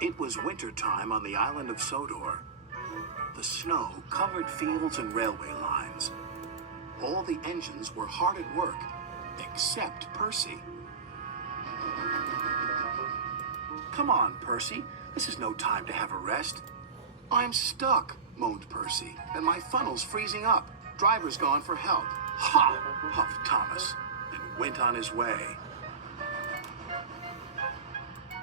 It was winter time on the island of Sodor. The snow covered fields and railway lines. All the engines were hard at work, except Percy. Come on, Percy. This is no time to have a rest. I'm stuck, moaned Percy, and my funnel's freezing up. Driver's gone for help. Ha! Huffed Thomas, and went on his way.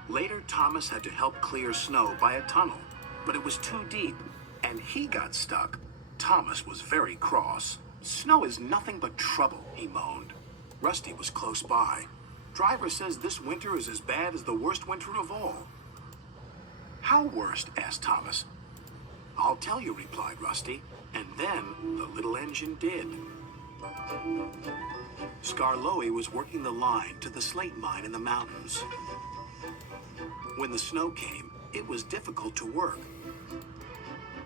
Later, Thomas had to help clear snow by a tunnel, but it was too deep, and he got stuck. Thomas was very cross. Snow is nothing but trouble, he moaned. Rusty was close by. Driver says this winter is as bad as the worst winter of all. How worst? Asked Thomas. I'll tell you, replied Rusty, and then the little engine did. Skarloey was working the line to the slate mine in the mountains. When the snow came, it was difficult to work.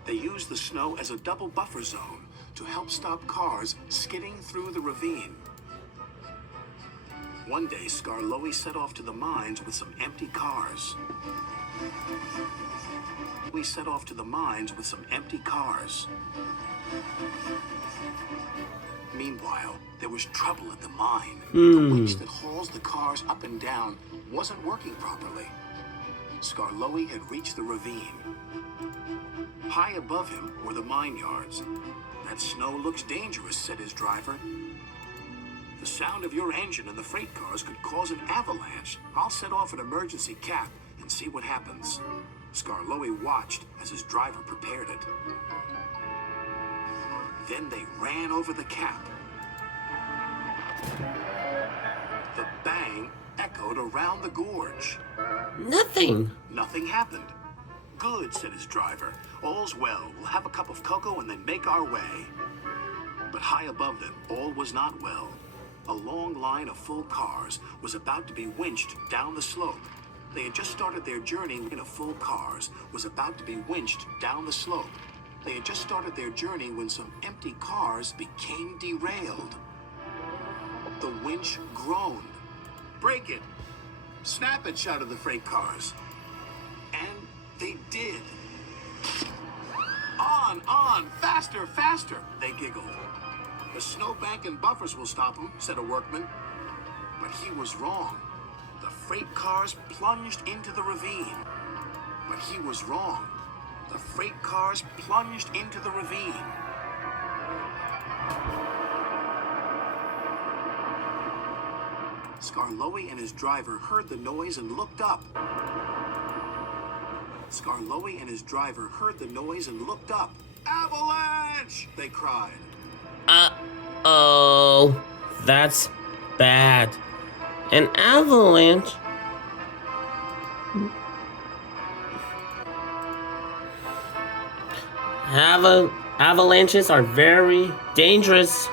They used the snow as a double buffer zone to help stop cars skidding through the ravine. One day, Skarloey set off to the mines with some empty cars. Meanwhile, there was trouble at the mine. The winch that hauls the cars up and down wasn't working properly. Skarloey had reached the ravine. High above him were the mine yards. That snow looks dangerous, said his driver. The sound of your engine in the freight cars could cause an avalanche. I'll set off an emergency cap and see what happens. Skarloey watched as his driver prepared it. Then they ran over the cap. The bang echoed around the gorge. Nothing happened. Good, said his driver. All's well. We'll have a cup of cocoa and then make our way. But high above them, all was not well. A long line of full cars was about to be winched down the slope. They had just started their journey when some empty cars became derailed. The winch groaned. Break it! Snap it, shouted the freight cars. And they did. On, faster, faster, they giggled. The snowbank and buffers will stop him, said a workman. But he was wrong. The freight cars plunged into the ravine. Skarloey and his driver heard the noise and looked up. Avalanche! They cried. Uh-oh. That's bad. An avalanche? Avalanches are very dangerous.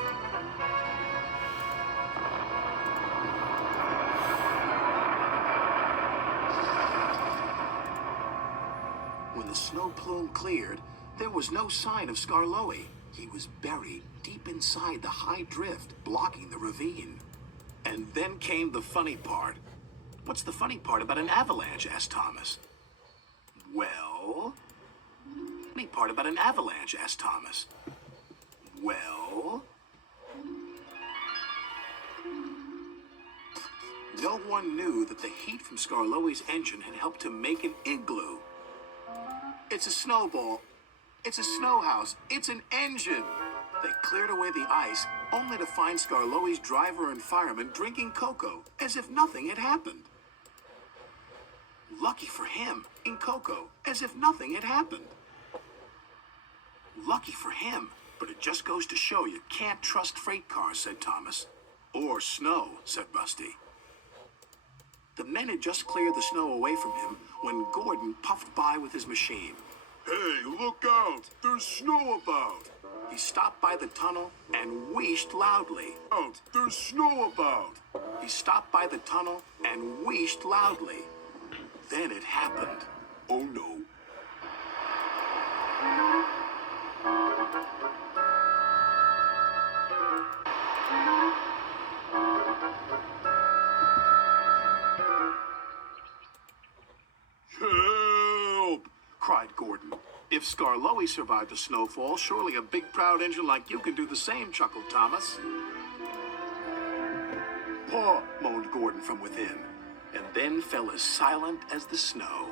When the snow plume cleared, there was no sign of Skarloey. He was buried deep inside the high drift, blocking the ravine. And then came the funny part. What's the funny part about an avalanche? Asked Thomas. Well, no one knew that the heat from Skarloey's engine had helped to make an igloo. It's a snowball. It's a snow house. It's an engine. They cleared away the ice, only to find Skarloey's driver and fireman drinking cocoa, as if nothing had happened. Lucky for him, in cocoa, as if nothing had happened. Lucky for him, but it just goes to show you can't trust freight cars, said Thomas. Or snow, said Rusty. The men had just cleared the snow away from him when Gordon puffed by with his machine. Hey, look out! There's snow about! He stopped by the tunnel and wheezed loudly. There's snow about! Then it happened. Oh no. cried Gordon. If Skarloey survived a snowfall, surely a big proud engine like you can do the same, chuckled Thomas. Paw, moaned Gordon from within, and then fell as silent as the snow.